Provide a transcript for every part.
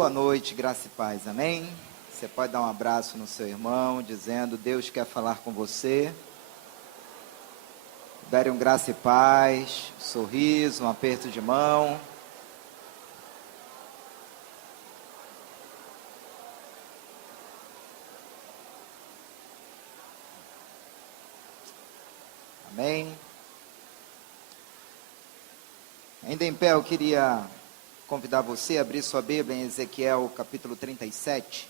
Boa noite, graça e paz, amém? Você pode dar um abraço no seu irmão, dizendo: Deus quer falar com você. Libere um graça e paz, um sorriso, um aperto de mão. Amém? Ainda em pé, eu queria convidar você a abrir sua Bíblia em Ezequiel capítulo 37.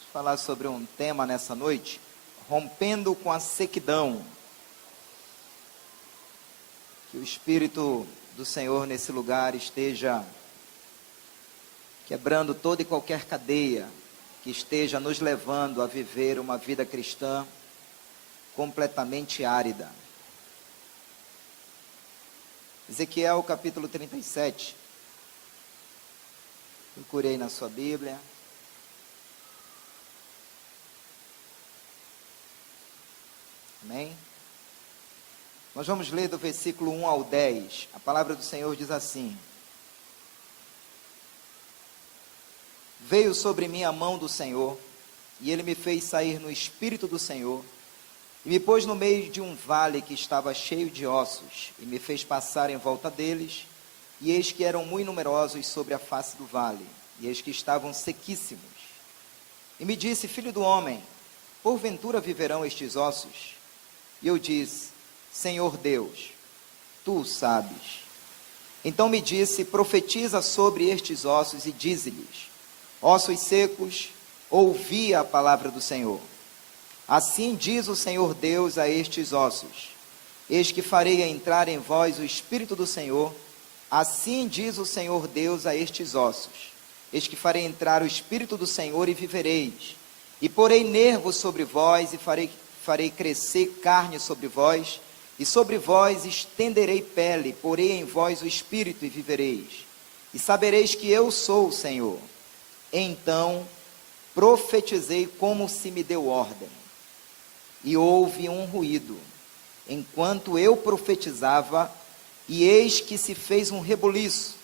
Vou falar sobre um tema nessa noite: rompendo com a sequidão. Que o Espírito do Senhor nesse lugar esteja quebrando toda e qualquer cadeia que esteja nos levando a viver uma vida cristã completamente árida. Ezequiel capítulo 37. Procurei na sua Bíblia. Amém? Nós vamos ler do versículo 1 ao 10. A palavra do Senhor diz assim: Veio sobre mim a mão do Senhor, e ele me fez sair no espírito do Senhor, e me pôs no meio de um vale que estava cheio de ossos, e me fez passar em volta deles, e eis que eram muito numerosos sobre a face do vale, e eis que estavam sequíssimos. E me disse: Filho do homem, porventura viverão estes ossos? E eu disse: Senhor Deus, tu o sabes. Então me disse: profetiza sobre estes ossos e dize-lhes: ossos secos, ouvi a palavra do Senhor. Assim diz o Senhor Deus a estes ossos: eis que farei entrar em vós o Espírito do Senhor. Assim diz o Senhor Deus a estes ossos: eis que farei entrar o Espírito do Senhor e vivereis. E porei nervos sobre vós e farei crescer carne sobre vós, e sobre vós estenderei pele, porei em vós o Espírito e vivereis. E sabereis que eu sou o Senhor. Então profetizei como se me deu ordem, e houve um ruído, enquanto eu profetizava, e eis que se fez um rebuliço,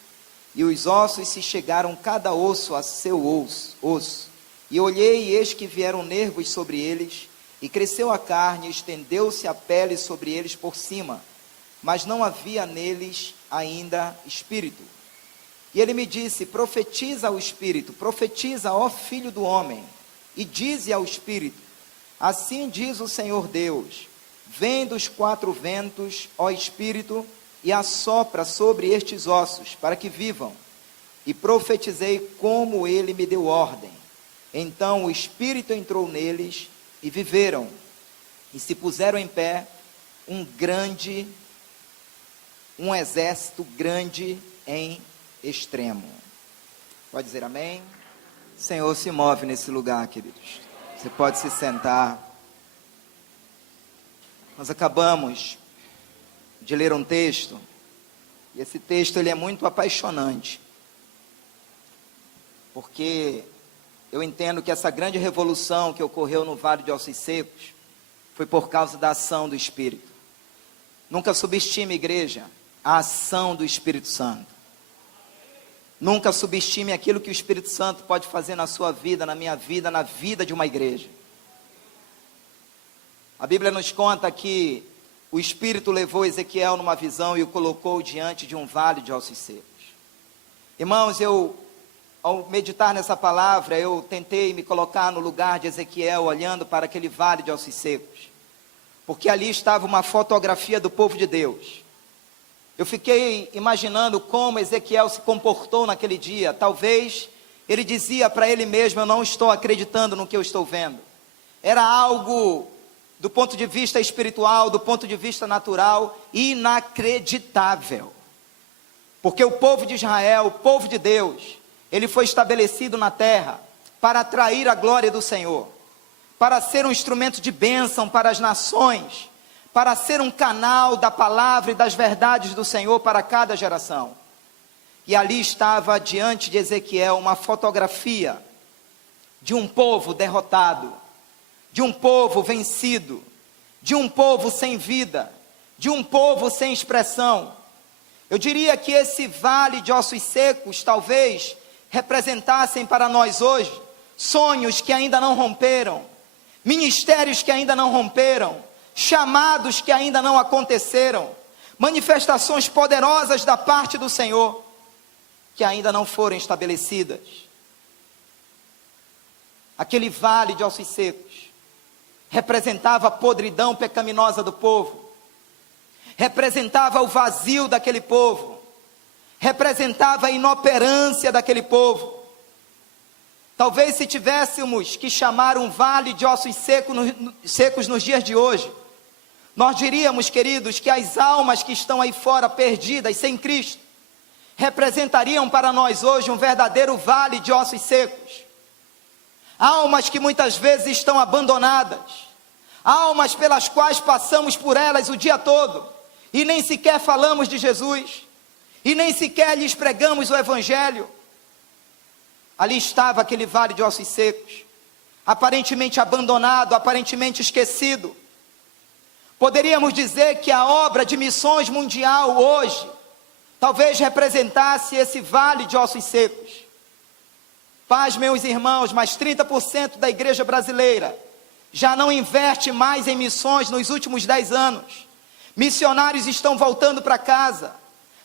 e os ossos se chegaram cada osso a seu osso. E olhei, e eis que vieram nervos sobre eles, e cresceu a carne, e estendeu-se a pele sobre eles por cima, mas não havia neles ainda espírito. E ele me disse: profetiza ao Espírito, profetiza, ó Filho do homem, e dize ao Espírito: assim diz o Senhor Deus, vem dos quatro ventos, ó Espírito, e assopra sobre estes ossos, para que vivam. E profetizei como ele me deu ordem. Então o Espírito entrou neles, e viveram, e se puseram em pé um exército grande em extremo. Pode dizer amém? O Senhor se move nesse lugar, queridos. Você pode se sentar. Nós acabamos de ler um texto, e esse texto ele é muito apaixonante, porque eu entendo que essa grande revolução que ocorreu no Vale de Ossos Secos foi por causa da ação do Espírito. Nunca subestime, igreja, a ação do Espírito Santo. Nunca subestime aquilo que o Espírito Santo pode fazer na sua vida, na minha vida, na vida de uma igreja. A Bíblia nos conta que o Espírito levou Ezequiel numa visão e o colocou diante de um vale de ossos secos. Irmãos, ao meditar nessa palavra, eu tentei me colocar no lugar de Ezequiel, olhando para aquele vale de ossos secos, porque ali estava uma fotografia do povo de Deus. Eu fiquei imaginando como Ezequiel se comportou naquele dia. Talvez ele dizia para ele mesmo: eu não estou acreditando no que eu estou vendo. Era algo, do ponto de vista espiritual, do ponto de vista natural, inacreditável. Porque o povo de Israel, o povo de Deus, ele foi estabelecido na terra para atrair a glória do Senhor, para ser um instrumento de bênção para as nações, para ser um canal da palavra e das verdades do Senhor para cada geração. E ali estava diante de Ezequiel uma fotografia de um povo derrotado, de um povo vencido, de um povo sem vida, de um povo sem expressão. Eu diria que esse vale de ossos secos talvez representassem para nós hoje sonhos que ainda não romperam, ministérios que ainda não romperam, chamados que ainda não aconteceram, manifestações poderosas da parte do Senhor que ainda não foram estabelecidas. Aquele vale de ossos secos representava a podridão pecaminosa do povo, representava o vazio daquele povo, representava a inoperância daquele povo. Talvez se tivéssemos que chamar um vale de ossos secos nos dias de hoje, nós diríamos, queridos, que as almas que estão aí fora perdidas, sem Cristo, representariam para nós hoje um verdadeiro vale de ossos secos. Almas que muitas vezes estão abandonadas, almas pelas quais passamos por elas o dia todo, e nem sequer falamos de Jesus, e nem sequer lhes pregamos o Evangelho. Ali estava aquele vale de ossos secos, aparentemente abandonado, aparentemente esquecido. Poderíamos dizer que a obra de missões mundial hoje, talvez representasse esse vale de ossos secos. Paz, meus irmãos, mas 30% da igreja brasileira já não investe mais em missões nos últimos 10 anos. Missionários estão voltando para casa,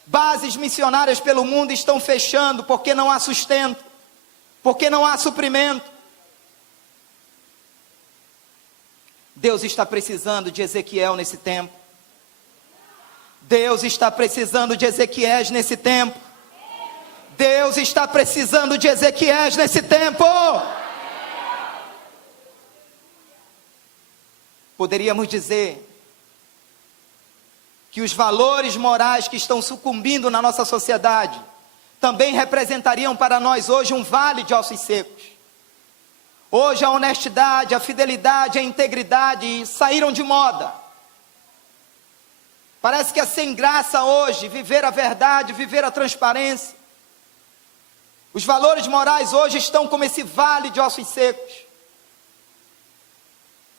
bases missionárias pelo mundo estão fechando, porque não há sustento, porque não há suprimento. Deus está precisando de Ezequiel nesse tempo. Deus está precisando de Ezequiéis nesse tempo. Deus está precisando de Ezequiéis nesse tempo. Poderíamos dizer que os valores morais que estão sucumbindo na nossa sociedade também representariam para nós hoje um vale de ossos secos. Hoje a honestidade, a fidelidade, a integridade saíram de moda. Parece que é sem graça hoje viver a verdade, viver a transparência. Os valores morais hoje estão como esse vale de ossos secos,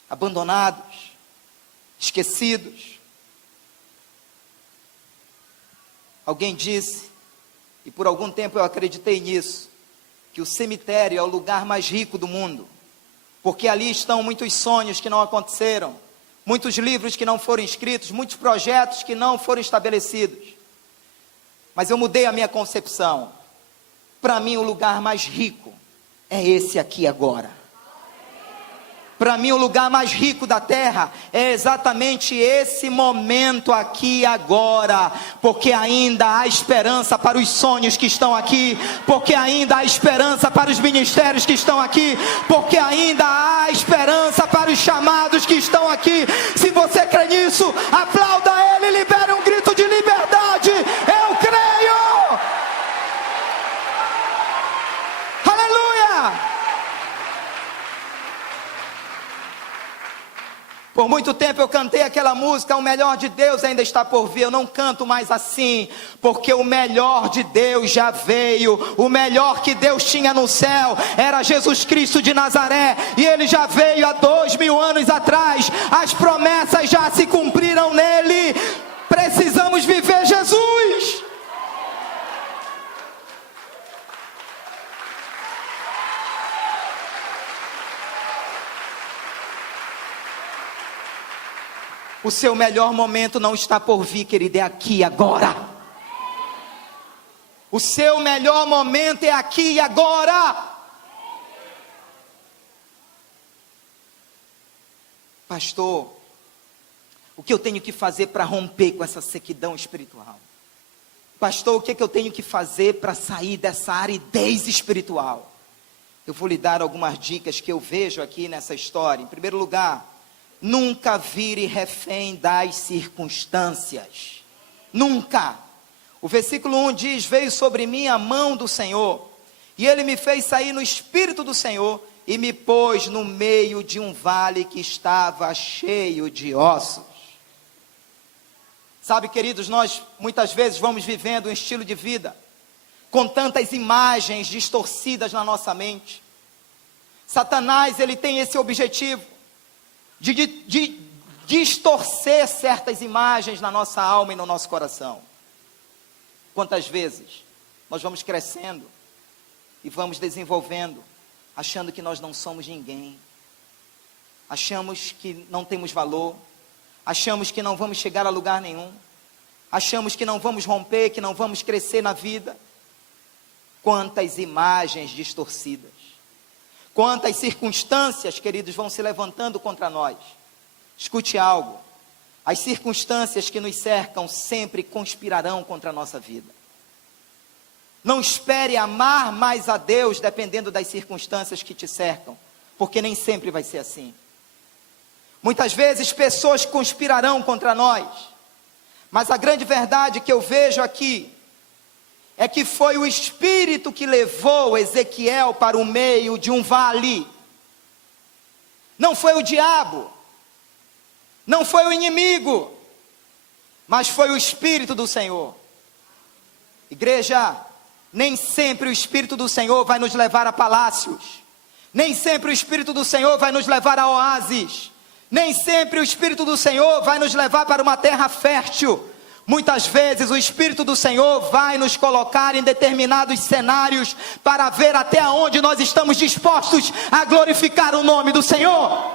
abandonados, esquecidos. Alguém disse, e por algum tempo eu acreditei nisso, que o cemitério é o lugar mais rico do mundo, porque ali estão muitos sonhos que não aconteceram, muitos livros que não foram escritos, muitos projetos que não foram estabelecidos. Mas eu mudei a minha concepção. Para mim o lugar mais rico é esse aqui agora. Para mim o lugar mais rico da terra é exatamente esse momento aqui agora, porque ainda há esperança para os sonhos que estão aqui, porque ainda há esperança para os ministérios que estão aqui, porque ainda há esperança para os chamados que estão aqui. Se você crê nisso, aplauda Ele e libere um grito de liberdade. Eu creio! Aleluia! Por muito tempo eu cantei aquela música, o melhor de Deus ainda está por vir. Eu não canto mais assim, porque o melhor de Deus já veio. O melhor que Deus tinha no céu era Jesus Cristo de Nazaré, e Ele já veio há 2000 anos atrás. As promessas já se cumpriram nele. Precisamos viver Jesus. O seu melhor momento não está por vir, querido, é aqui agora. O seu melhor momento é aqui e agora. Pastor, o que eu tenho que fazer para romper com essa sequidão espiritual? Pastor, o que eu tenho que fazer para sair dessa aridez espiritual? Eu vou lhe dar algumas dicas que eu vejo aqui nessa história. Em primeiro lugar, nunca vire refém das circunstâncias. Nunca. O versículo 1 diz: veio sobre mim a mão do Senhor, e Ele me fez sair no Espírito do Senhor, e me pôs no meio de um vale que estava cheio de ossos. Sabe, queridos, nós muitas vezes vamos vivendo um estilo de vida com tantas imagens distorcidas na nossa mente. Satanás, ele tem esse objetivo de distorcer certas imagens na nossa alma e no nosso coração. Quantas vezes nós vamos crescendo e vamos desenvolvendo, achando que nós não somos ninguém, achamos que não temos valor, achamos que não vamos chegar a lugar nenhum, achamos que não vamos romper, que não vamos crescer na vida. Quantas imagens distorcidas, quantas circunstâncias, queridos, vão se levantando contra nós. Escute algo, as circunstâncias que nos cercam sempre conspirarão contra a nossa vida. Não espere amar mais a Deus dependendo das circunstâncias que te cercam, porque nem sempre vai ser assim. Muitas vezes pessoas conspirarão contra nós, mas a grande verdade que eu vejo aqui é que foi o Espírito que levou Ezequiel para o meio de um vale. Não foi o diabo, não foi o inimigo, mas foi o Espírito do Senhor. Igreja, nem sempre o Espírito do Senhor vai nos levar a palácios, nem sempre o Espírito do Senhor vai nos levar a oásis, nem sempre o Espírito do Senhor vai nos levar para uma terra fértil. Muitas vezes o Espírito do Senhor vai nos colocar em determinados cenários para ver até onde nós estamos dispostos a glorificar o nome do Senhor.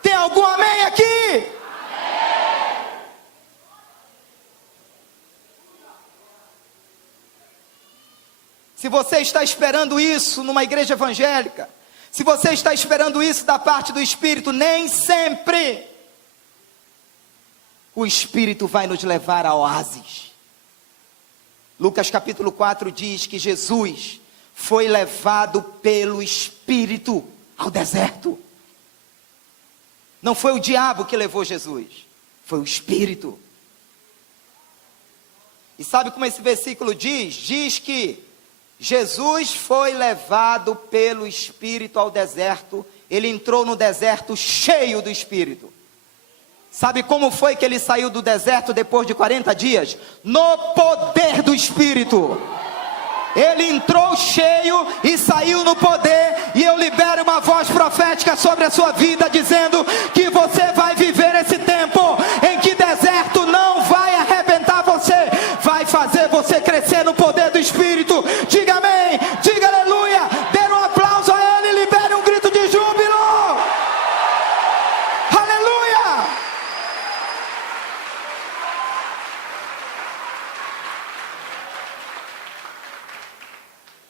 Tem algum amém aqui? Amém. Se você está esperando isso numa igreja evangélica, se você está esperando isso da parte do Espírito, nem sempre o Espírito vai nos levar a oásis. Lucas capítulo 4 diz que Jesus foi levado pelo Espírito ao deserto. Não foi o diabo que levou Jesus, foi o Espírito. E sabe como esse versículo diz? Diz que Jesus foi levado pelo Espírito ao deserto. Ele entrou no deserto cheio do Espírito. Sabe como foi que ele saiu do deserto depois de 40 dias? No poder do Espírito. Ele entrou cheio e saiu no poder. E eu libero uma voz profética sobre a sua vida, dizendo que você vai viver esse tempo em que deserto não vai arrebentar você, vai fazer você crescer no poder do Espírito. Diga amém, diga aleluia, dê um aplauso a ele e libere um grito de júbilo.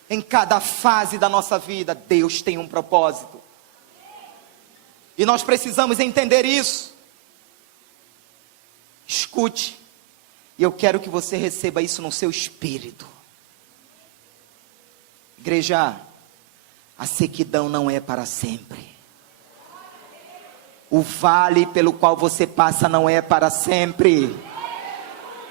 Em cada fase da nossa vida, Deus tem um propósito. E nós precisamos entender isso. Escute. E eu quero que você receba isso no seu espírito. Igreja, a sequidão não é para sempre. O vale pelo qual você passa não é para sempre.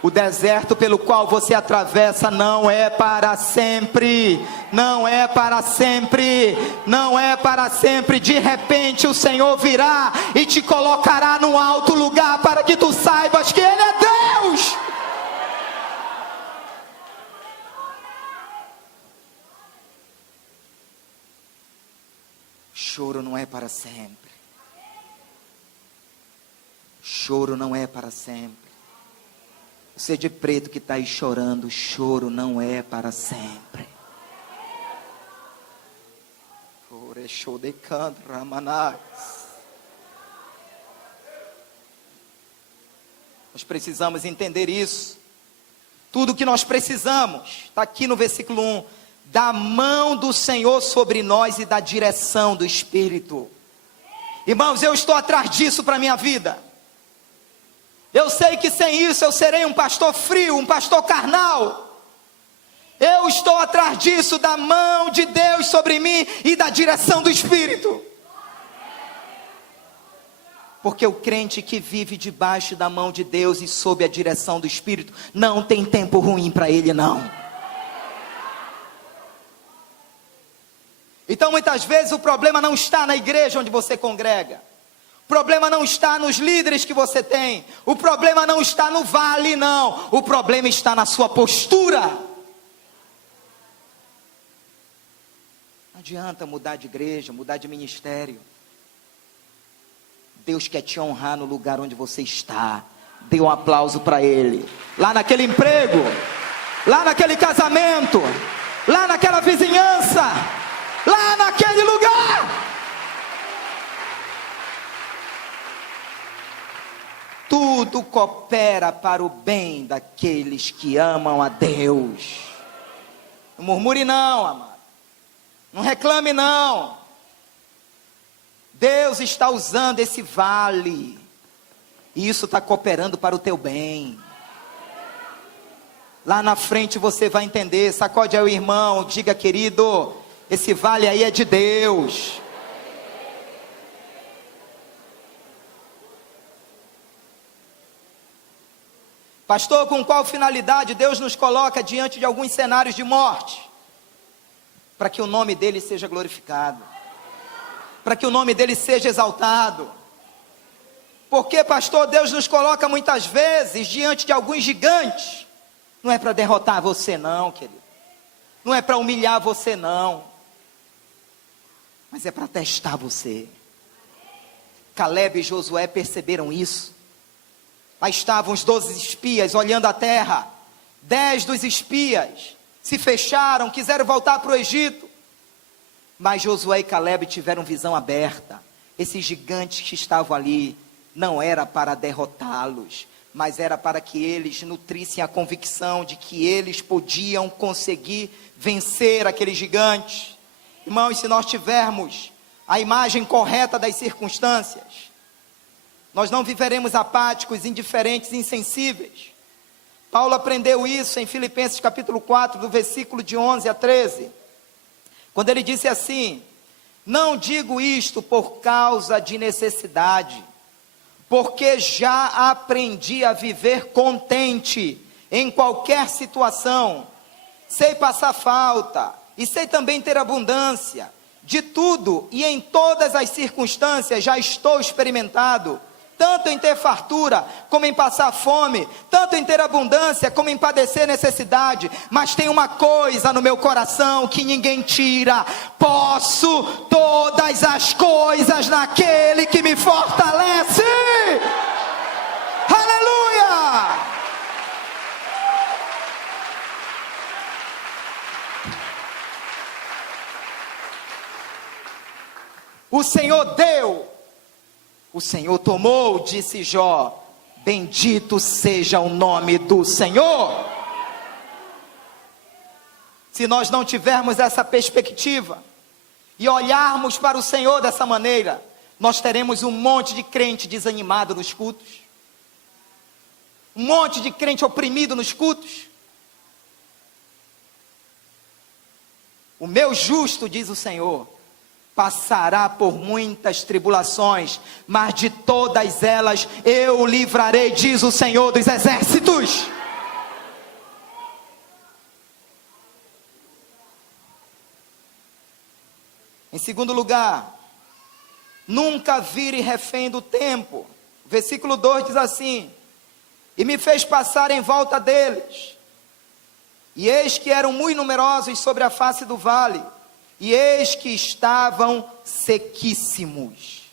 O deserto pelo qual você atravessa não é para sempre, não é para sempre, não é para sempre. De repente o Senhor virá e te colocará num alto lugar para que tu saibas que Ele é Deus. Choro não é para sempre. Choro não é para sempre. Você de preto que está aí chorando, choro não é para sempre. Nós precisamos entender isso. Tudo que nós precisamos, está aqui no versículo 1, da mão do Senhor sobre nós e da direção do Espírito. Irmãos, eu estou atrás disso para a minha vida. Eu sei que sem isso eu serei um pastor frio, um pastor carnal. Eu estou atrás disso, da mão de Deus sobre mim e da direção do Espírito. Porque o crente que vive debaixo da mão de Deus e sob a direção do Espírito, não tem tempo ruim para ele não. Então muitas vezes o problema não está na igreja onde você congrega. O problema não está nos líderes que você tem. O problema não está no vale, não. O problema está na sua postura. Não adianta mudar de igreja, mudar de ministério. Deus quer te honrar no lugar onde você está. Dê um aplauso para Ele. Lá naquele emprego, lá naquele casamento, lá naquela vizinhança, lá naquele lugar. Tudo coopera para o bem daqueles que amam a Deus. Não murmure não, amado. Não reclame não. Deus está usando esse vale. E isso está cooperando para o teu bem. Lá na frente você vai entender. Sacode aí o irmão, diga: querido, esse vale aí é de Deus. Pastor, com qual finalidade Deus nos coloca diante de alguns cenários de morte? Para que o nome dele seja glorificado, para que o nome dele seja exaltado. Porque, pastor, Deus nos coloca muitas vezes diante de alguns gigantes. Não é para derrotar você não, querido. Não é para humilhar você não. Mas é para testar você. Caleb e Josué perceberam isso. Lá estavam os 12 espias olhando a terra. 10 dos espias se fecharam, quiseram voltar para o Egito. Mas Josué e Caleb tiveram visão aberta. Esses gigantes que estavam ali não era para derrotá-los, mas era para que eles nutrissem a convicção de que eles podiam conseguir vencer aqueles gigantes. Irmãos, se nós tivermos a imagem correta das circunstâncias, nós não viveremos apáticos, indiferentes, insensíveis. Paulo aprendeu isso em Filipenses capítulo 4, do versículo de 11 a 13. Quando ele disse assim: não digo isto por causa de necessidade, porque já aprendi a viver contente em qualquer situação. Sei passar falta e sei também ter abundância. De tudo e em todas as circunstâncias já estou experimentado, tanto em ter fartura, como em passar fome, tanto em ter abundância, como em padecer necessidade. Mas tem uma coisa no meu coração que ninguém tira: posso todas as coisas naquele que me fortalece. Aleluia! O Senhor deu, o Senhor tomou, disse Jó. Bendito seja o nome do Senhor. Se nós não tivermos essa perspectiva e olharmos para o Senhor dessa maneira, nós teremos um monte de crente desanimado nos cultos, um monte de crente oprimido nos cultos. O meu justo, diz o Senhor, passará por muitas tribulações, mas de todas elas eu o livrarei, diz o Senhor dos exércitos. Em segundo lugar, nunca vire refém do tempo. Versículo 2 diz assim: e me fez passar em volta deles, e eis que eram muito numerosos sobre a face do vale, e eis que estavam sequíssimos.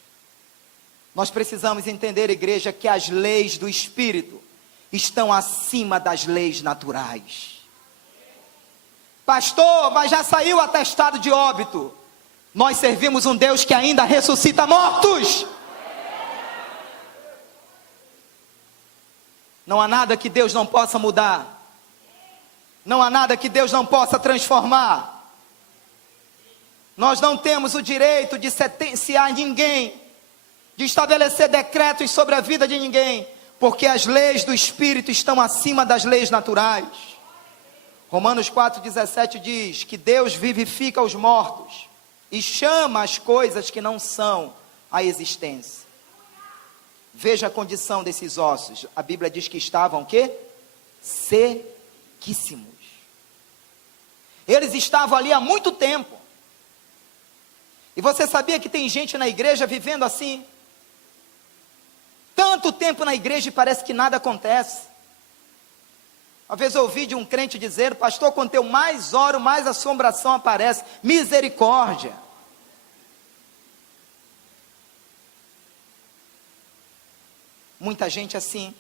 Nós precisamos entender, igreja, que as leis do Espírito estão acima das leis naturais. Pastor, mas já saiu o atestado de óbito. Nós servimos um Deus que ainda ressuscita mortos. Não há nada que Deus não possa mudar. Não há nada que Deus não possa transformar. Nós não temos o direito de sentenciar ninguém, de estabelecer decretos sobre a vida de ninguém, porque as leis do Espírito estão acima das leis naturais. Romanos 4,17 diz que Deus vivifica os mortos e chama as coisas que não são à existência. Veja a condição desses ossos. A Bíblia diz que estavam o quê? Sequíssimos. Eles estavam ali há muito tempo. E você sabia que tem gente na igreja vivendo assim? Tanto tempo na igreja e parece que nada acontece. Uma vez eu ouvi de um crente dizer: pastor, quanto eu mais oro, mais assombração aparece. Misericórdia. Muita gente assim.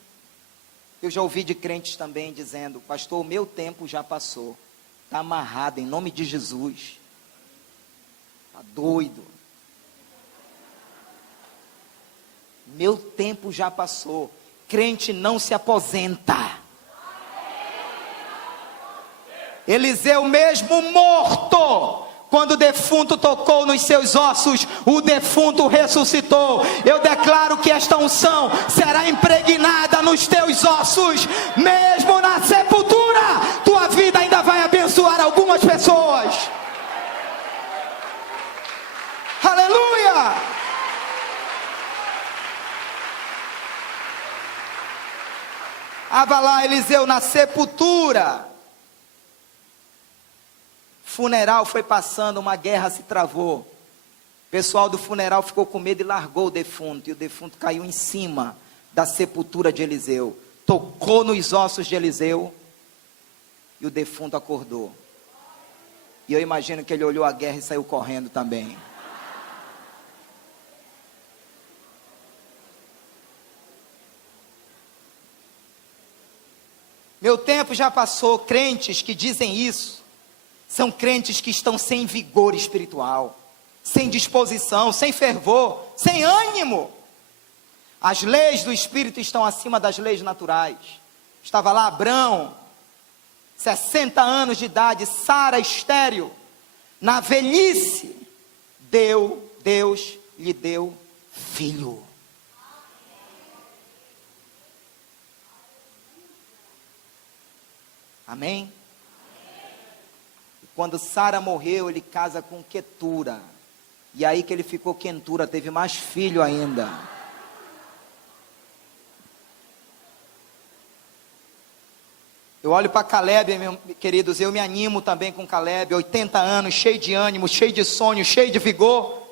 Eu já ouvi de crentes também dizendo: pastor, o meu tempo já passou. Está amarrado em nome de Jesus. Está doido. Meu tempo já passou. Crente não se aposenta. Eliseu mesmo morto, quando o defunto tocou nos seus ossos, o defunto ressuscitou. Eu declaro que esta unção será impregnada nos teus ossos, mesmo na sepultura. Tua vida ainda vai abençoar algumas pessoas. Aleluia! Ava lá Eliseu na sepultura. Funeral foi passando, uma guerra se travou. O pessoal do funeral ficou com medo e largou o defunto. E o defunto caiu em cima da sepultura de Eliseu. Tocou nos ossos de Eliseu. E o defunto acordou. E eu imagino que ele olhou a guerra e saiu correndo também. Meu tempo já passou. Crentes que dizem isso são crentes que estão sem vigor espiritual, sem disposição, sem fervor, sem ânimo. As leis do Espírito estão acima das leis naturais. Estava lá Abrão, 60 anos de idade, Sara estéril. Na velhice, Deus lhe deu filho. Amém? Quando Sara morreu, ele casa com Quetura. E aí que ele ficou Quentura, teve mais filho ainda. Eu olho para Caleb, meus queridos, eu me animo também com Caleb, 80 anos, cheio de ânimo, cheio de sonho, cheio de vigor.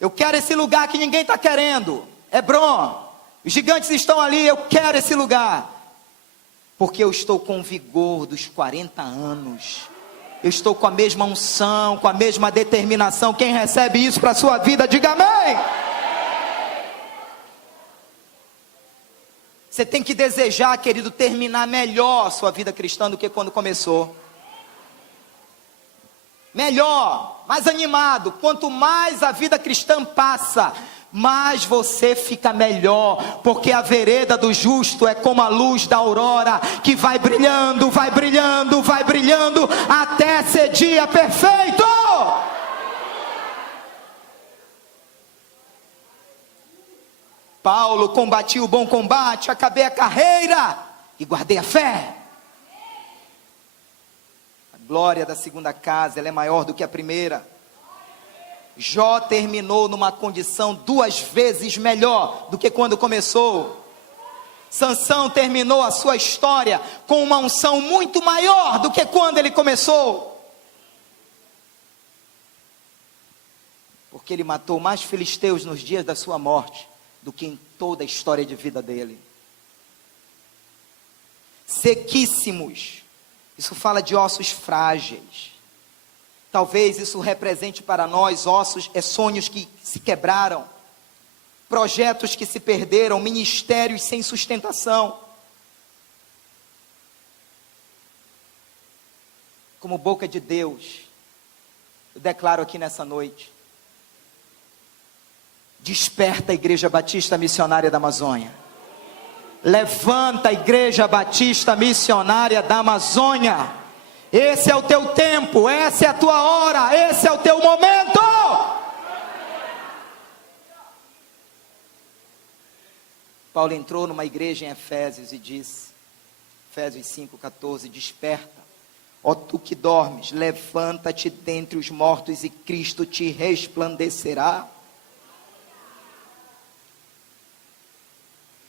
Eu quero esse lugar que ninguém está querendo. Hebron, os gigantes estão ali, eu quero esse lugar. Porque eu estou com o vigor dos 40 anos. Eu estou com a mesma unção, com a mesma determinação. Quem recebe isso para a sua vida, diga amém. Você tem que desejar, querido, terminar melhor a sua vida cristã do que quando começou. Melhor, mais animado. Quanto mais a vida cristã passa, mais você fica melhor, porque a vereda do justo é como a luz da aurora, que vai brilhando, vai brilhando, vai brilhando, até ser dia perfeito. Paulo: combati o bom combate, acabei a carreira e guardei a fé. A glória da segunda casa, ela é maior do que a primeira. Jó terminou numa condição 2 vezes melhor do que quando começou. Sansão terminou a sua história com uma unção muito maior do que quando ele começou. Porque ele matou mais filisteus nos dias da sua morte do que em toda a história de vida dele. Sequíssimos, isso fala de ossos frágeis. Talvez isso represente para nós ossos, sonhos que se quebraram, projetos que se perderam, ministérios sem sustentação. Como boca de Deus, eu declaro aqui nessa noite: desperta a Igreja Batista Missionária da Amazônia. Levanta a Igreja Batista Missionária da Amazônia. Esse é o teu tempo, essa é a tua hora, esse é o teu momento. Paulo entrou numa igreja em Efésios e disse, Efésios 5,14, desperta, ó tu que dormes, levanta-te dentre os mortos e Cristo te resplandecerá.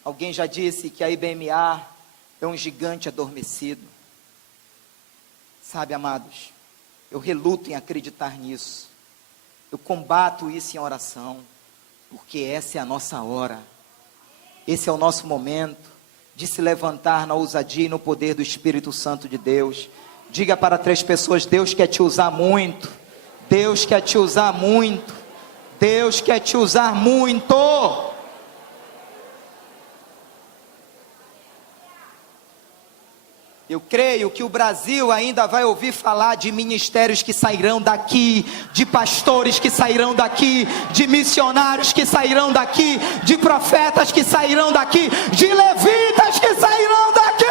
Alguém já disse que a IBMA é um gigante adormecido. Sabe, amados, eu reluto em acreditar nisso. Eu combato isso em oração, porque essa é a nossa hora. Esse é o nosso momento de se levantar na ousadia e no poder do Espírito Santo de Deus. Diga para 3 pessoas: Deus quer te usar muito. Deus quer te usar muito. Deus quer te usar muito. Eu creio que o Brasil ainda vai ouvir falar de ministérios que sairão daqui, de pastores que sairão daqui, de missionários que sairão daqui, de profetas que sairão daqui, de levitas que sairão daqui.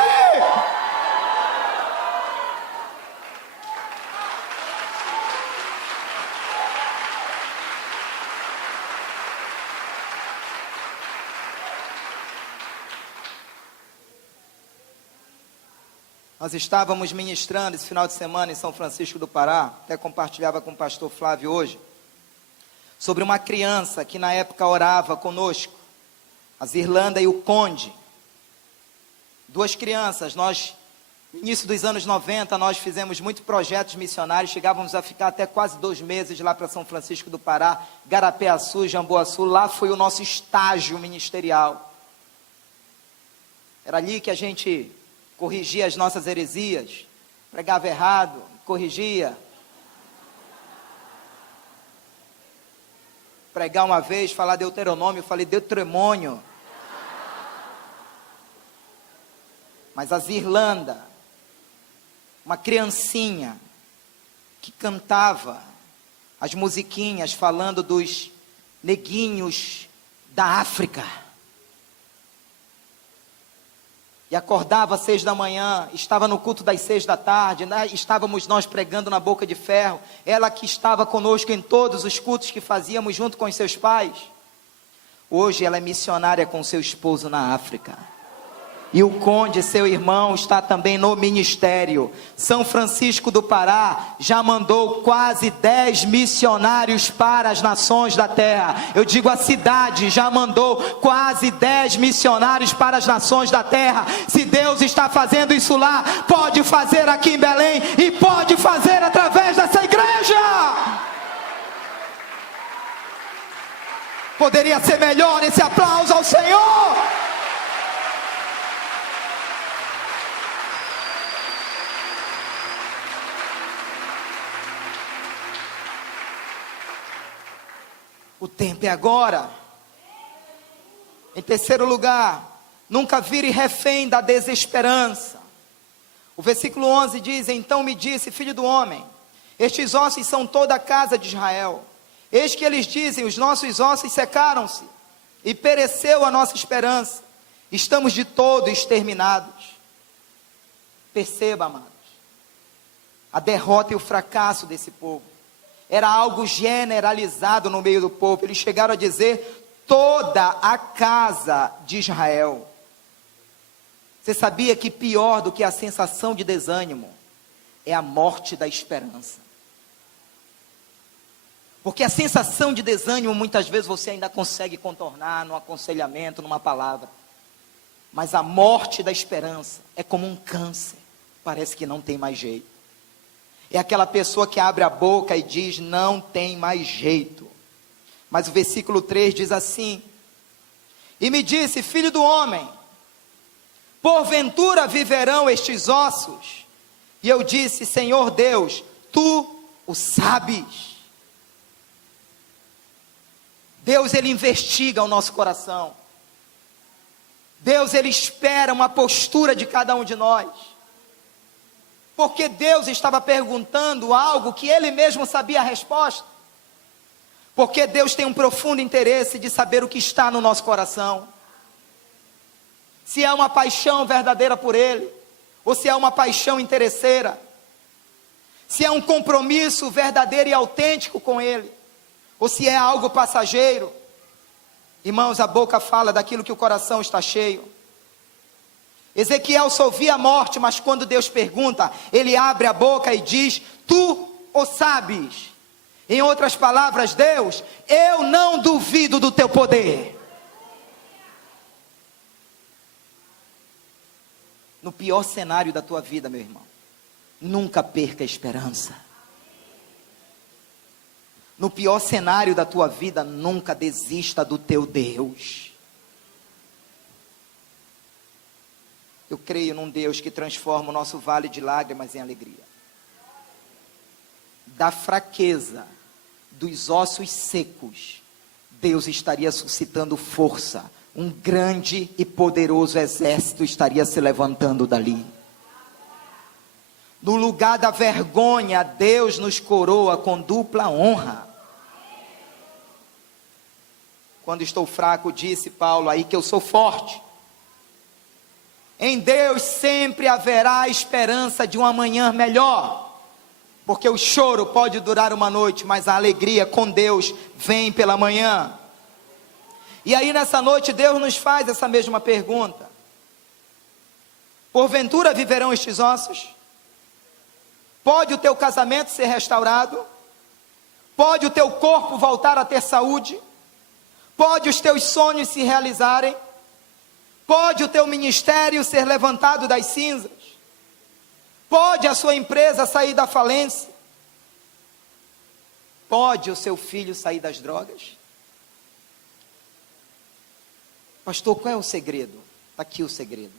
Nós estávamos ministrando esse final de semana em São Francisco do Pará, até compartilhava com o pastor Flávio hoje, sobre uma criança que na época orava conosco, a Zirlanda e o Conde. Duas crianças, no início dos anos 90, nós fizemos muitos projetos missionários, chegávamos a ficar até quase 2 meses lá para São Francisco do Pará, Garapé-Açu, Jamboaçu, lá foi o nosso estágio ministerial. Era ali que a gente corrigia as nossas heresias, pregava errado, corrigia. Pregar uma vez, falar Deuteronômio, eu falei Deuteromônio. Mas a Zirlanda, uma criancinha que cantava as musiquinhas falando dos neguinhos da África. E acordava às 6 da manhã, estava no culto das 6 da tarde, estávamos nós pregando na Boca de Ferro, ela que estava conosco em todos os cultos que fazíamos junto com os seus pais. Hoje ela é missionária com seu esposo na África. E o Conde, seu irmão, está também no ministério. São Francisco do Pará já mandou quase 10 missionários para as nações da terra. Eu digo, a cidade já mandou quase 10 missionários para as nações da terra. Se Deus está fazendo isso lá, pode fazer aqui em Belém e pode fazer através dessa igreja. Poderia ser melhor esse aplauso ao Senhor. O tempo é agora. Em terceiro lugar, nunca vire refém da desesperança. O versículo 11 diz: então me disse, filho do homem, estes ossos são toda a casa de Israel. Eis que eles dizem, os nossos ossos secaram-se, e pereceu a nossa esperança. Estamos de todo exterminados. Perceba, amados, a derrota e o fracasso desse povo. Era algo generalizado no meio do povo. Eles chegaram a dizer, toda a casa de Israel. Você sabia que pior do que a sensação de desânimo é a morte da esperança? Porque a sensação de desânimo muitas vezes você ainda consegue contornar num aconselhamento, numa palavra. Mas a morte da esperança é como um câncer. Parece que não tem mais jeito. É aquela pessoa que abre a boca e diz, não tem mais jeito. Mas o versículo 3 diz assim: e me disse, filho do homem, porventura viverão estes ossos? E eu disse, Senhor Deus, tu o sabes. Deus, ele investiga o nosso coração. Deus, ele espera uma postura de cada um de nós. Porque Deus estava perguntando algo que Ele mesmo sabia a resposta. Porque Deus tem um profundo interesse de saber o que está no nosso coração. Se é uma paixão verdadeira por Ele, ou se é uma paixão interesseira. Se é um compromisso verdadeiro e autêntico com Ele, ou se é algo passageiro. Irmãos, a boca fala daquilo que o coração está cheio. Ezequiel só ouvia a morte, mas quando Deus pergunta, ele abre a boca e diz, tu o sabes. Em outras palavras, Deus, eu não duvido do teu poder. No pior cenário da tua vida, meu irmão, nunca perca a esperança. No pior cenário da tua vida, nunca desista do teu Deus. Eu creio num Deus que transforma o nosso vale de lágrimas em alegria. Da fraqueza, dos ossos secos, Deus estaria suscitando força. Um grande e poderoso exército estaria se levantando dali. No lugar da vergonha, Deus nos coroa com dupla honra. Quando estou fraco, disse Paulo aí que eu sou forte. Em Deus sempre haverá esperança de um amanhã melhor. Porque o choro pode durar uma noite, mas a alegria com Deus vem pela manhã. E aí nessa noite Deus nos faz essa mesma pergunta. Porventura viverão estes ossos? Pode o teu casamento ser restaurado? Pode o teu corpo voltar a ter saúde? Pode os teus sonhos se realizarem? Pode o teu ministério ser levantado das cinzas? Pode a sua empresa sair da falência? Pode o seu filho sair das drogas? Pastor, qual é o segredo? Está aqui o segredo.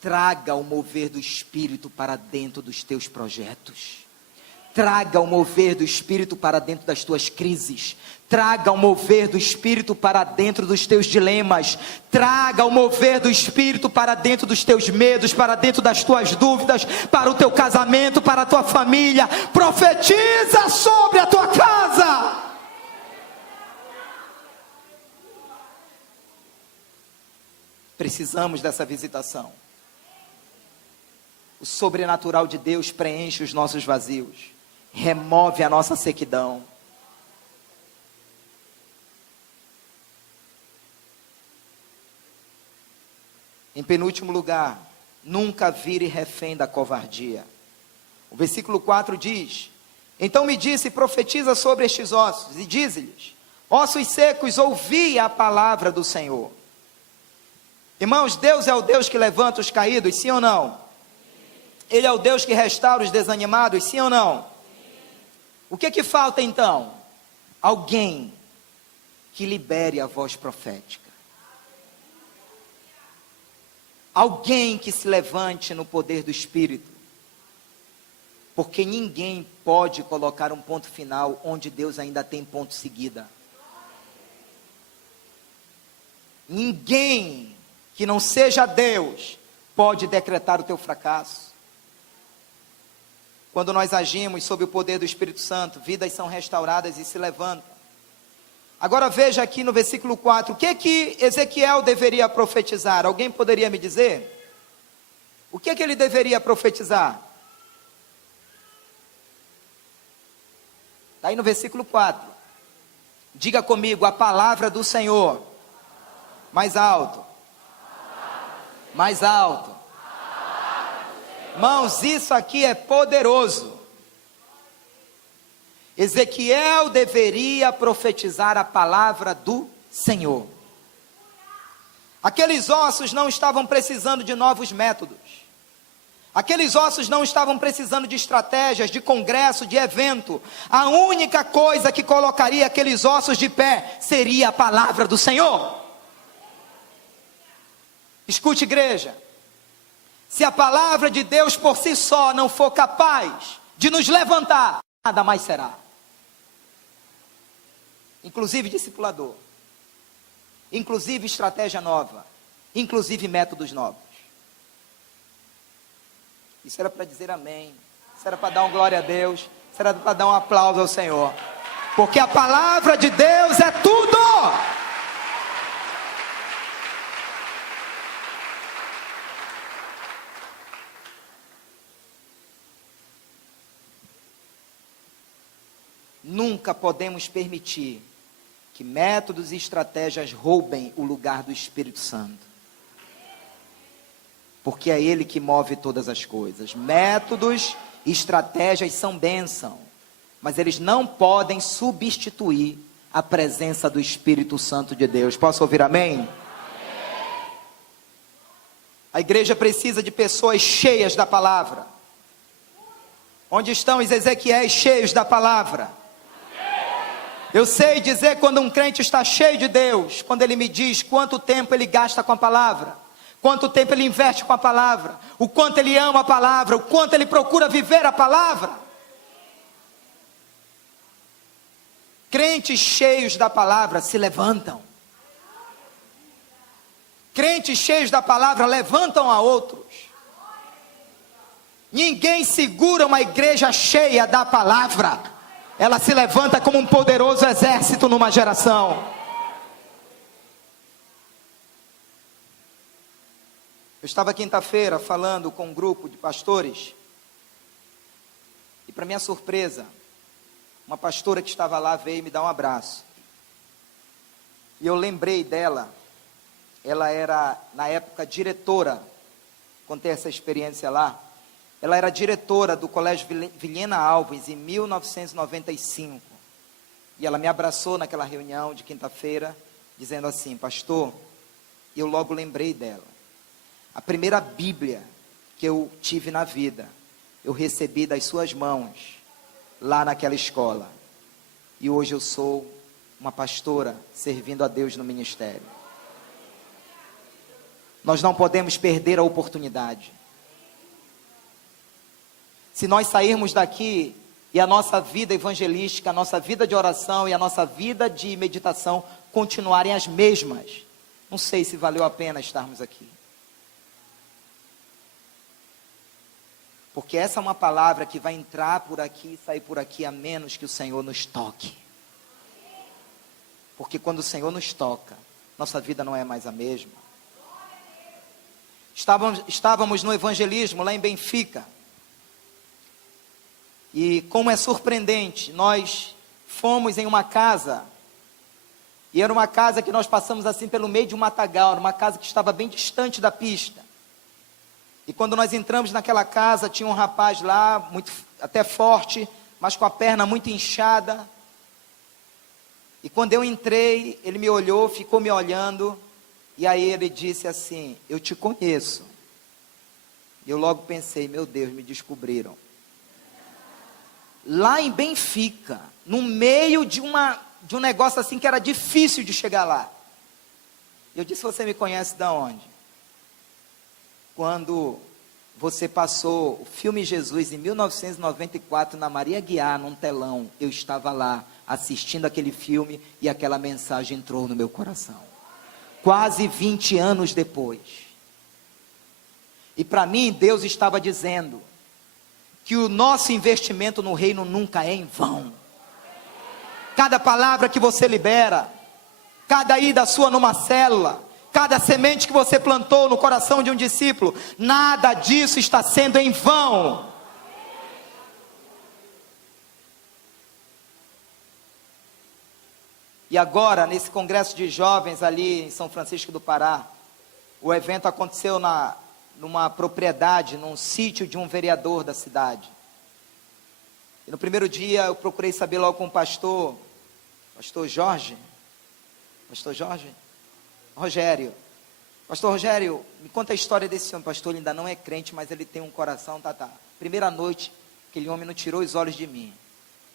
Traga o mover do Espírito para dentro dos teus projetos. Traga o mover do Espírito para dentro das tuas crises. Traga o mover do Espírito para dentro dos teus dilemas. Traga o mover do Espírito para dentro dos teus medos, para dentro das tuas dúvidas, para o teu casamento, para a tua família. Profetiza sobre a tua casa. Precisamos dessa visitação. O sobrenatural de Deus preenche os nossos vazios, remove a nossa sequidão. Em penúltimo lugar, nunca vire refém da covardia. O versículo 4 diz: então me disse, profetiza sobre estes ossos, e dize-lhes: ossos secos, ouvi a palavra do Senhor. Irmãos, Deus é o Deus que levanta os caídos, sim ou não? Ele é o Deus que restaura os desanimados, sim ou não? O que falta então? Alguém que libere a voz profética. Alguém que se levante no poder do Espírito. Porque ninguém pode colocar um ponto final onde Deus ainda tem ponto seguida. Ninguém que não seja Deus pode decretar o teu fracasso. Quando nós agimos sob o poder do Espírito Santo, vidas são restauradas e se levantam. Agora veja aqui no versículo 4, o que Ezequiel deveria profetizar? Alguém poderia me dizer? O que ele deveria profetizar? Está aí no versículo 4. Diga comigo, a palavra do Senhor. Mais alto. Mais alto. Irmãos, isso aqui é poderoso. Ezequiel deveria profetizar a palavra do Senhor. Aqueles ossos não estavam precisando de novos métodos. Aqueles ossos não estavam precisando de estratégias, de congresso, de evento. A única coisa que colocaria aqueles ossos de pé seria a palavra do Senhor. Escute, igreja. Se a palavra de Deus por si só não for capaz de nos levantar, nada mais será. Inclusive discipulador. Inclusive estratégia nova. Inclusive métodos novos. Isso era para dizer amém. Isso era para dar uma glória a Deus. Isso era para dar um aplauso ao Senhor. Porque a palavra de Deus é tudo. Nunca podemos permitir que métodos e estratégias roubem o lugar do Espírito Santo. Porque é Ele que move todas as coisas. Métodos e estratégias são bênção, mas eles não podem substituir a presença do Espírito Santo de Deus. Posso ouvir amém? Amém. A igreja precisa de pessoas cheias da palavra. Onde estão os Ezequiéis cheios da palavra? Eu sei dizer quando um crente está cheio de Deus, quando ele me diz quanto tempo ele gasta com a palavra, quanto tempo ele investe com a palavra, o quanto ele ama a palavra, o quanto ele procura viver a palavra. Crentes cheios da palavra se levantam. Crentes cheios da palavra levantam a outros. Ninguém segura uma igreja cheia da palavra. Ela se levanta como um poderoso exército numa geração. Eu estava quinta-feira falando com um grupo de pastores. E para minha surpresa, uma pastora que estava lá veio me dar um abraço. E eu lembrei dela. Ela era, na época, diretora. Contei essa experiência lá. Ela era diretora do Colégio Vilhena Alves em 1995. E ela me abraçou naquela reunião de quinta-feira, dizendo assim: pastor, eu logo lembrei dela. A primeira Bíblia que eu tive na vida, eu recebi das suas mãos, lá naquela escola. E hoje eu sou uma pastora, servindo a Deus no ministério. Nós não podemos perder a oportunidade. Se nós sairmos daqui e a nossa vida evangelística, a nossa vida de oração e a nossa vida de meditação continuarem as mesmas, não sei se valeu a pena estarmos aqui. Porque essa é uma palavra que vai entrar por aqui e sair por aqui, a menos que o Senhor nos toque. Porque quando o Senhor nos toca, nossa vida não é mais a mesma. Estávamos no evangelismo lá em Benfica. E como é surpreendente, nós fomos em uma casa, e era uma casa que nós passamos assim pelo meio de um matagal, era uma casa que estava bem distante da pista. E quando nós entramos naquela casa, tinha um rapaz lá, muito, até forte, mas com a perna muito inchada. E quando eu entrei, ele me olhou, ficou me olhando, e aí ele disse assim: eu te conheço. E eu logo pensei: meu Deus, me descobriram. Lá em Benfica, no meio de um negócio assim que era difícil de chegar lá. Eu disse: você me conhece de onde? Quando você passou o filme Jesus em 1994 na Maria Guiar, num telão, eu estava lá assistindo aquele filme e aquela mensagem entrou no meu coração. Quase 20 anos depois. E para mim Deus estava dizendo que o nosso investimento no reino nunca é em vão. Cada palavra que você libera, cada ida sua numa célula, cada semente que você plantou no coração de um discípulo, nada disso está sendo em vão. E agora, nesse congresso de jovens ali em São Francisco do Pará, o evento aconteceu numa propriedade, num sítio de um vereador da cidade. E no primeiro dia eu procurei saber logo com o pastor Jorge, Rogério, pastor Rogério, me conta a história desse homem. Pastor, ele ainda não é crente, mas ele tem um coração, Primeira noite, aquele homem não tirou os olhos de mim.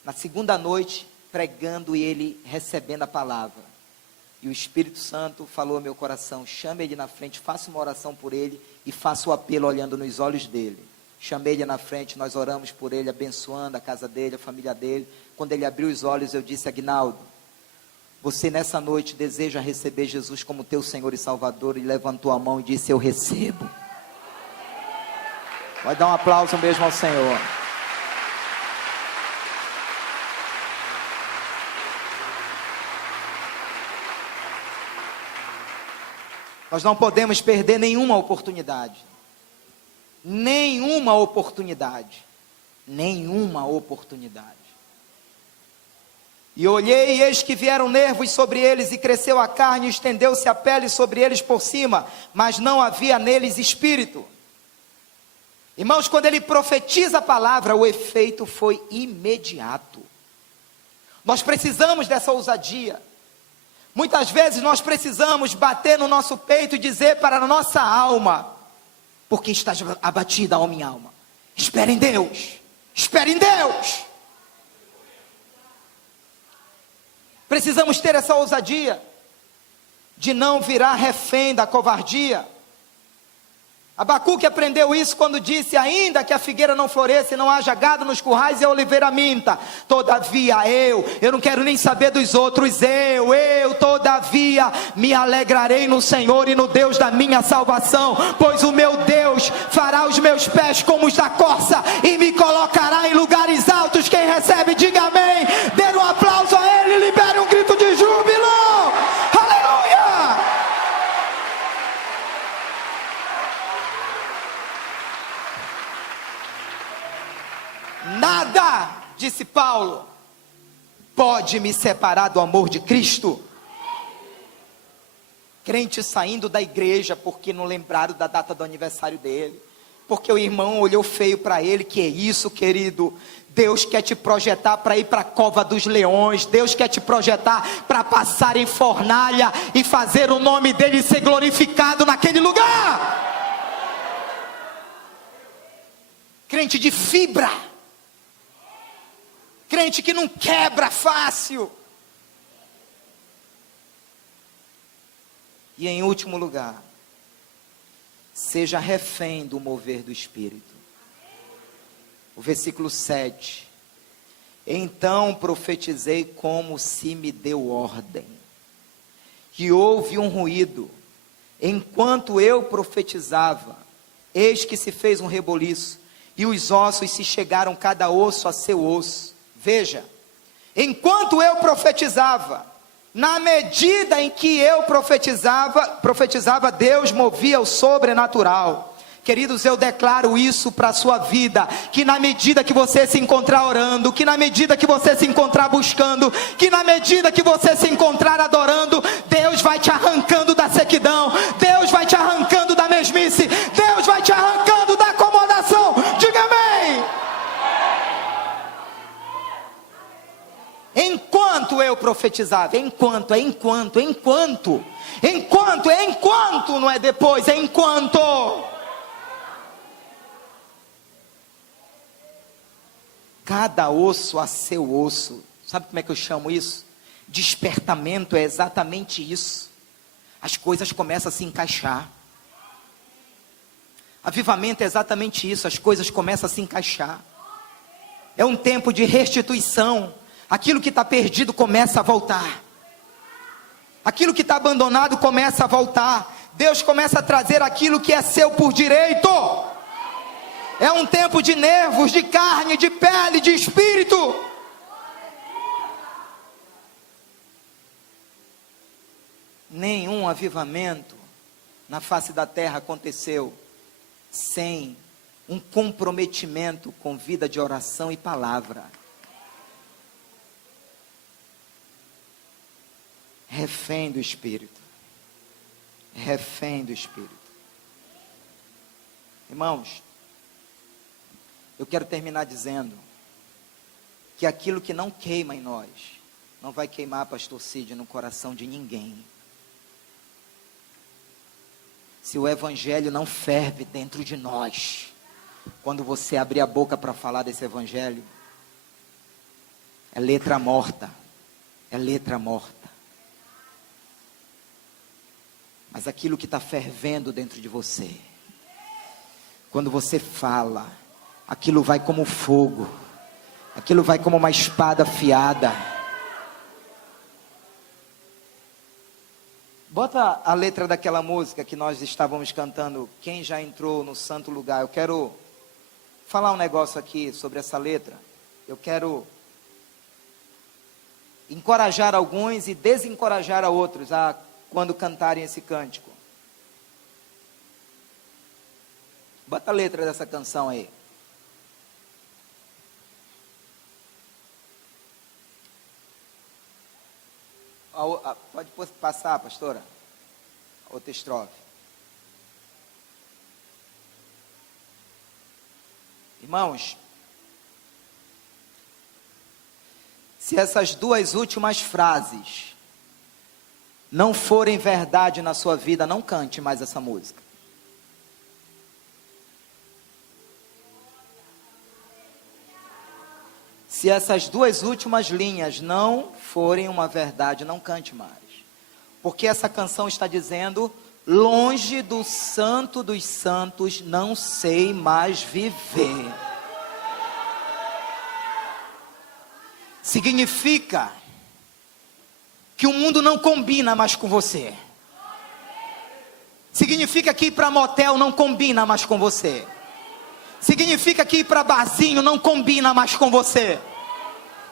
Na segunda noite, pregando e ele recebendo a palavra. E o Espírito Santo falou ao meu coração: chame ele na frente, faça uma oração por ele e faça o apelo olhando nos olhos dele. Chamei ele na frente, nós oramos por ele, abençoando a casa dele, a família dele. Quando ele abriu os olhos, eu disse: Aguinaldo, você nessa noite deseja receber Jesus como teu Senhor e Salvador? E levantou a mão e disse: eu recebo. Vai dar um aplauso mesmo ao Senhor. Nós não podemos perder nenhuma oportunidade. Nenhuma oportunidade. Nenhuma oportunidade. E olhei, e eis que vieram nervos sobre eles, e cresceu a carne, e estendeu-se a pele sobre eles por cima, mas não havia neles espírito. Irmãos, quando ele profetiza a palavra, o efeito foi imediato. Nós precisamos dessa ousadia. Muitas vezes nós precisamos bater no nosso peito e dizer para a nossa alma: porque está abatida a minha alma, espere em Deus, espere em Deus. Precisamos ter essa ousadia de não virar refém da covardia. Abacuque aprendeu isso quando disse: ainda que a figueira não floresça e não haja gado nos currais e a oliveira minta, todavia eu não quero nem saber dos outros, eu todavia me alegrarei no Senhor e no Deus da minha salvação, pois o meu Deus fará os meus pés como os da corça e me colocará em lugares altos. Quem recebe, diga amém, dê um aplauso a Ele e libere um grito de júbilo. Aleluia! Nada, disse Paulo, pode me separar do amor de Cristo. Crente saindo da igreja porque não lembraram da data do aniversário dele, porque o irmão olhou feio para ele. Que é isso, querido? Deus quer te projetar para ir para a cova dos leões. Deus quer te projetar para passar em fornalha e fazer o nome dele ser glorificado naquele lugar. Crente de fibra, crente que não quebra fácil. E em último lugar, seja refém do mover do Espírito. O versículo 7. Então profetizei como se me deu ordem. E houve um ruído. Enquanto eu profetizava, eis que se fez um reboliço, e os ossos se chegaram cada osso a seu osso. Veja, enquanto eu profetizava, na medida em que eu profetizava, Deus movia o sobrenatural. Queridos, eu declaro isso para a sua vida, que na medida que você se encontrar orando, que na medida que você se encontrar buscando, que na medida que você se encontrar adorando, Deus vai te arrancando da sequidão, Deus vai te arrancando da mesmice, Deus vai te arrancando da acomodação. Diga amém. Enquanto eu profetizava, enquanto, não é depois, é enquanto. Cada osso a seu osso. Sabe como é que eu chamo isso? Despertamento é exatamente isso. As coisas começam a se encaixar. Avivamento é exatamente isso. As coisas começam a se encaixar. É um tempo de restituição. Aquilo que está perdido começa a voltar. Aquilo que está abandonado começa a voltar. Deus começa a trazer aquilo que é seu por direito. É um tempo de nervos, de carne, de pele, de espírito. Nenhum avivamento na face da terra aconteceu sem um comprometimento com vida de oração e palavra. Refém do Espírito. Refém do Espírito. Irmãos, eu quero terminar dizendo que aquilo que não queima em nós, não vai queimar, pastor Cid, no coração de ninguém. Se o evangelho não ferve dentro de nós, quando você abrir a boca para falar desse evangelho, é letra morta. É letra morta. Mas aquilo que está fervendo dentro de você, quando você fala, aquilo vai como fogo, aquilo vai como uma espada afiada. Bota a letra daquela música que nós estávamos cantando, Quem Já Entrou no Santo Lugar. Eu quero falar um negócio aqui sobre essa letra. Eu quero encorajar alguns e desencorajar a outros a quando cantarem esse cântico. Bota a letra dessa canção aí. Pode passar, pastora. Outra estrofe. Irmãos, se essas duas últimas frases não forem verdade na sua vida, não cante mais essa música. Se essas duas últimas linhas não forem uma verdade, não cante mais. Porque essa canção está dizendo, longe do Santo dos Santos, não sei mais viver. Significa que o mundo não combina mais com você. Significa que ir para motel não combina mais com você. Significa que ir para barzinho não combina mais com você.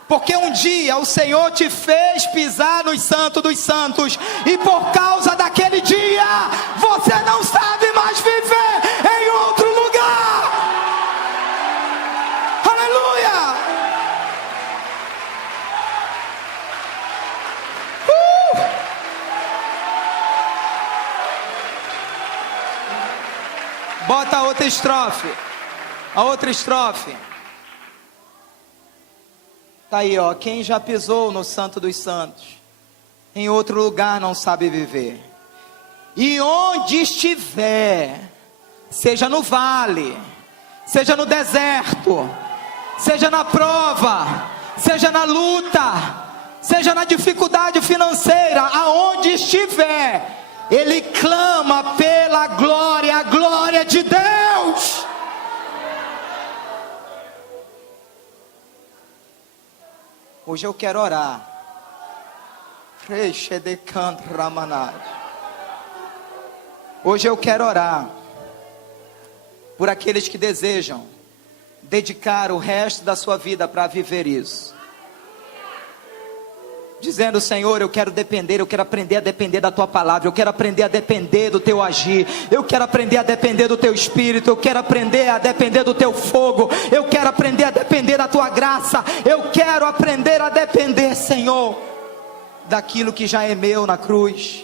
Porque um dia o Senhor te fez pisar no Santo dos Santos, e por causa daquele dia, você não sabe mais viver em outro lugar. Aleluia! Bota a outra estrofe. A outra estrofe. Tá aí, ó. Quem já pisou no Santo dos Santos, em outro lugar não sabe viver. E onde estiver, seja no vale, seja no deserto, seja na prova, seja na luta, seja na dificuldade financeira, aonde estiver, ele clama pela glória, a glória de Deus. Hoje eu quero orar. Hoje eu quero orar por aqueles que desejam dedicar o resto da sua vida para viver isso. Dizendo: Senhor, eu quero aprender a depender da Tua palavra, eu quero aprender a depender do Teu agir, eu quero aprender a depender do Teu Espírito, eu quero aprender a depender do Teu fogo, eu quero aprender a depender da Tua graça, eu quero aprender a depender, Senhor, daquilo que já é meu na cruz.